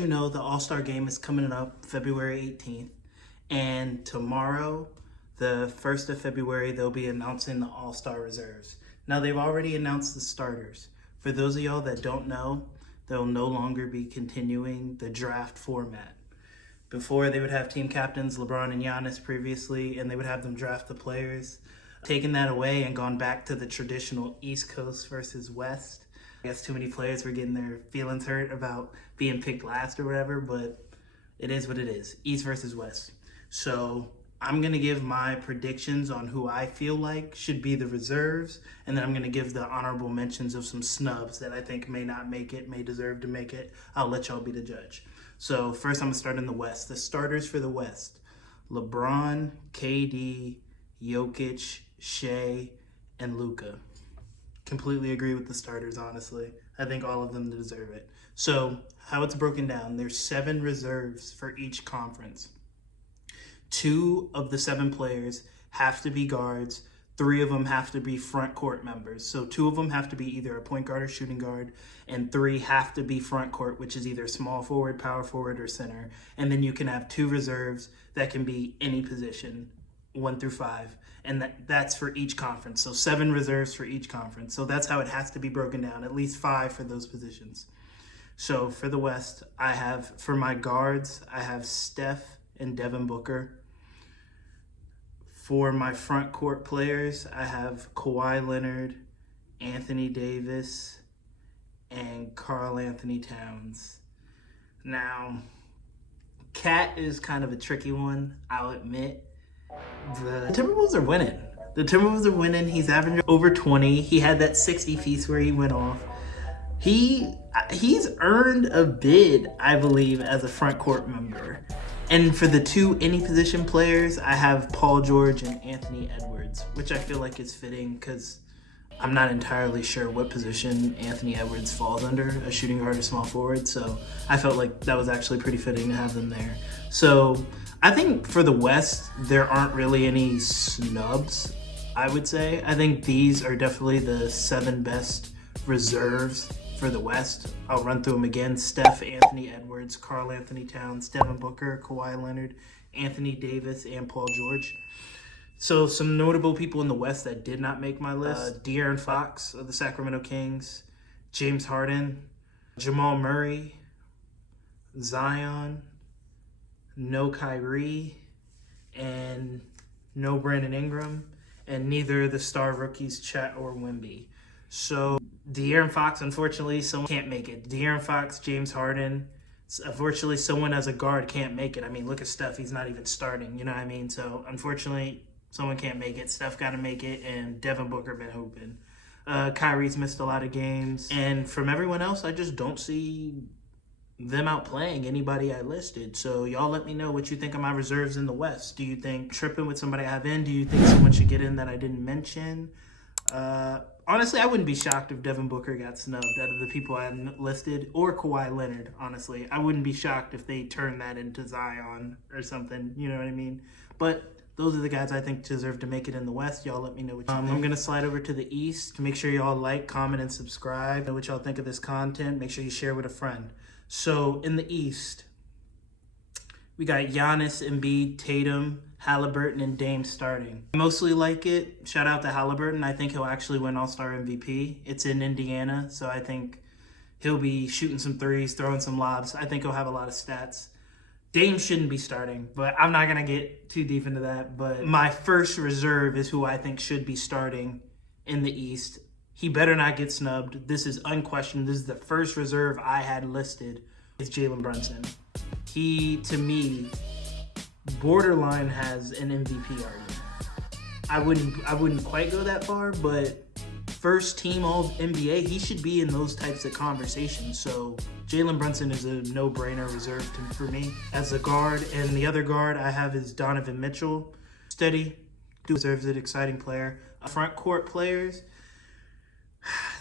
you know, the All-Star game is coming up February 18th. And tomorrow, the 1st of February, they'll be announcing the All-Star reserves. Now, they've already announced the starters. For those of y'all that don't know, they'll no longer be continuing the draft format. Before, they would have team captains, LeBron and Giannis previously, and they would have them draft the players. Taken that away and gone back to the traditional East Coast versus West. I guess too many players were getting their feelings hurt about being picked last or whatever, but it is what it is. East versus West. So I'm going to give my predictions on who I feel like should be the reserves, and then I'm going to give the honorable mentions of some snubs that I think may not make it, may deserve to make it. I'll let y'all be the judge. So first I'm going to start in the West. The starters for the West: LeBron, KD, Jokic, Shea, and Luka. Completely agree with the starters, honestly. I think all of them deserve it. So how it's broken down, there's 7 reserves for each conference. 2 of the 7 players have to be guards. 3 of them have to be front court members. So 2 of them have to be either a point guard or shooting guard, and 3 have to be front court, which is either small forward, power forward, or center. And then you can have 2 reserves that can be any position, 1 through 5. And that's for each conference. So 7 reserves for each conference. So that's how it has to be broken down, at least 5 for those positions. So for the West, for my guards, I have Steph and Devin Booker. For my front court players, I have Kawhi Leonard, Anthony Davis, and Karl Anthony Towns. Now, Cat is kind of a tricky one, I'll admit. The Timberwolves are winning. He's averaging over 20. He had that 60 piece where he went off. He's earned a bid, I believe, as a front court member. And for the 2 any position players, I have Paul George and Anthony Edwards, which I feel like is fitting because I'm not entirely sure what position Anthony Edwards falls under, a shooting guard or small forward. So I felt like that was actually pretty fitting to have them there. So I think for the West, there aren't really any snubs, I would say. I think these are definitely the 7 best reserves for the West. I'll run through them again: Steph, Anthony Edwards, Karl Anthony Towns, Devin Booker, Kawhi Leonard, Anthony Davis, and Paul George. So some notable people in the West that did not make my list: De'Aaron Fox of the Sacramento Kings, James Harden, Jamal Murray, Zion, no Kyrie, and no Brandon Ingram, and neither of the star rookies, Chet or Wemby. So De'Aaron Fox, unfortunately, someone can't make it. De'Aaron Fox, James Harden, unfortunately, someone as a guard can't make it. I mean, look at Steph. He's not even starting, you know what I mean? So unfortunately, someone can't make it. Steph got to make it, and Devin Booker been hooping. Kyrie's missed a lot of games. And from everyone else, I just don't see them outplaying anybody I listed. So y'all let me know what you think of my reserves in the West. Do you think tripping with somebody I have in? Do you think someone should get in that I didn't mention? Honestly, I wouldn't be shocked if Devin Booker got snubbed out of the people I listed, or Kawhi Leonard, honestly. I wouldn't be shocked if they turned that into Zion or something, you know what I mean? But those are the guys I think deserve to make it in the West. Y'all let me know what you think. I'm going to slide over to the East. Make sure y'all like, comment, and subscribe. Know what y'all think of this content. Make sure you share with a friend. So in the East, we got Giannis, Embiid, Tatum, Halliburton, and Dame starting. I mostly like it. Shout out to Halliburton. I think he'll actually win All-Star MVP. It's in Indiana, so I think he'll be shooting some threes, throwing some lobs. I think he'll have a lot of stats. Dame shouldn't be starting, but I'm not going to get too deep into that. But my first reserve is who I think should be starting in the East. He better not get snubbed. This is unquestioned. This is the first reserve I had listed. It's Jalen Brunson. He, to me, borderline has an MVP argument. I wouldn't quite go that far, but first team all NBA, he should be in those types of conversations. So Jalen Brunson is a no-brainer reserve for me as a guard. And the other guard I have is Donovan Mitchell. Steady, deserves it, exciting player. Front court players.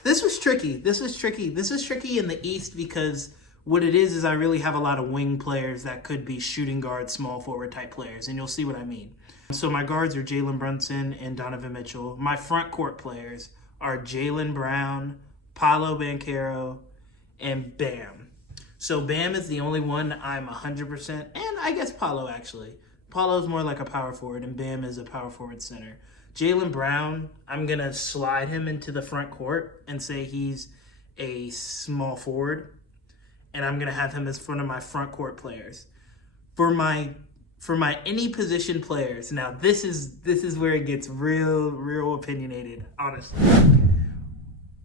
This was tricky. This is tricky in the East because what it is I really have a lot of wing players that could be shooting guard, small forward type players, and you'll see what I mean. So my guards are Jalen Brunson and Donovan Mitchell. My front court players are Jaylen Brown, Paolo Banchero, and Bam. So Bam is the only one I'm 100%, and I guess Paolo actually. Paolo's more like a power forward, and Bam is a power forward center. Jaylen Brown, I'm going to slide him into the front court and say he's a small forward, and I'm going to have him as one of my front court players. For my any position players, now this is where it gets real opinionated, honestly.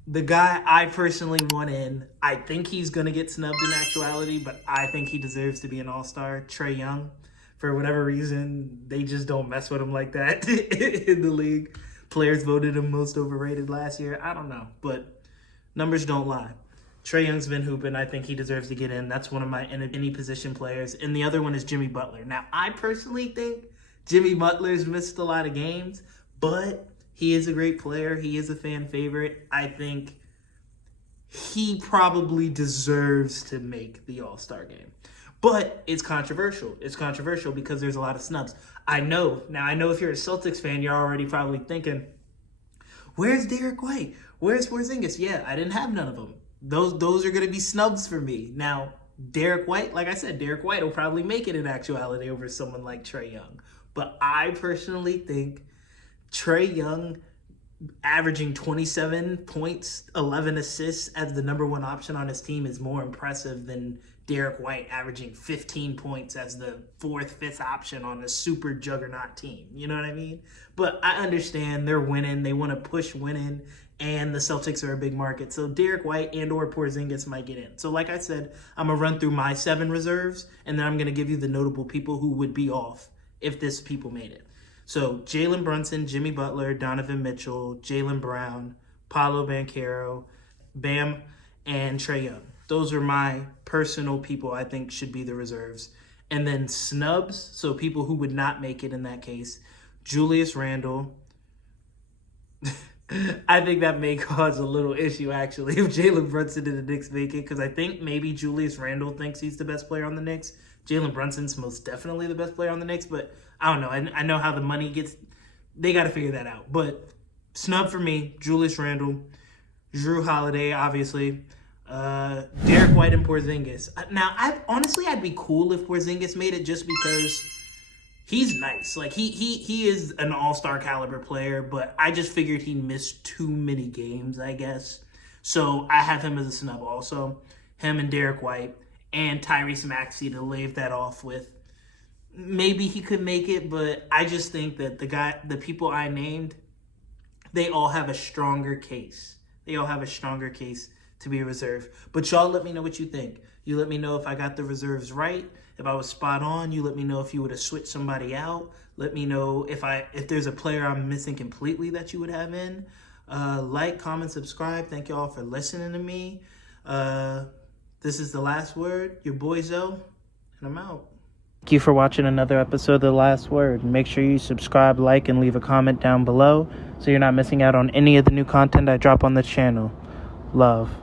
The guy I personally want in, I think he's going to get snubbed in actuality, but I think he deserves to be an all-star, Trae Young. For whatever reason, they just don't mess with him like that in the league. Players voted him most overrated last year. I don't know, but numbers don't lie. Trae Young's been hooping. I think he deserves to get in. That's one of my any position players. And the other one is Jimmy Butler. Now, I personally think Jimmy Butler's missed a lot of games, but he is a great player. He is a fan favorite. I think he probably deserves to make the All-Star game. But it's controversial. It's controversial because there's a lot of snubs. I know. Now, I know if you're a Celtics fan, you're already probably thinking, where's Derek White? Where's Porzingis? Yeah, I didn't have none of them. Those are going to be snubs for me. Now, Derek White, like I said, Derek White will probably make it in actuality over someone like Trae Young. But I personally think Trae Young averaging 27 points, 11 assists as the number one option on his team is more impressive than Derek White averaging 15 points as the fourth, fifth option on a super juggernaut team. You know what I mean? But I understand they're winning. They want to push winning, and the Celtics are a big market. So Derek White and or Porzingis might get in. So like I said, I'm going to run through my 7 reserves, and then I'm going to give you the notable people who would be off if this people made it. So Jalen Brunson, Jimmy Butler, Donovan Mitchell, Jaylen Brown, Paolo Banchero, Bam, and Trae Young. Those are my personal people I think should be the reserves. And then snubs, so people who would not make it in that case, Julius Randle. I think that may cause a little issue, actually, if Jalen Brunson and the Knicks make it, because I think maybe Julius Randle thinks he's the best player on the Knicks. Jalen Brunson's most definitely the best player on the Knicks, but I don't know. I know how the money gets. They got to figure that out. But snub for me, Julius Randle, Jrue Holiday, obviously, Derek White and Porzingis. Now, I'd be cool if Porzingis made it just because he's nice. Like, he is an all-star caliber player, but I just figured he missed too many games, I guess. So I have him as a snub also. Him and Derek White and Tyrese Maxey to leave that off with. Maybe he could make it, but I just think that the people I named, they all have a stronger case. They all have a stronger case to be a reserve. But y'all let me know what you think. You let me know if I got the reserves right, if I was spot on. You let me know if you would have switched somebody out. Let me know if there's a player I'm missing completely that you would have in. Like, comment, subscribe. Thank y'all for listening to me. This is The Last Word. Your boy Zoe, and I'm out. Thank you for watching another episode of The Last Word. Make sure you subscribe, like, and leave a comment down below so you're not missing out on any of the new content I drop on the channel. Love.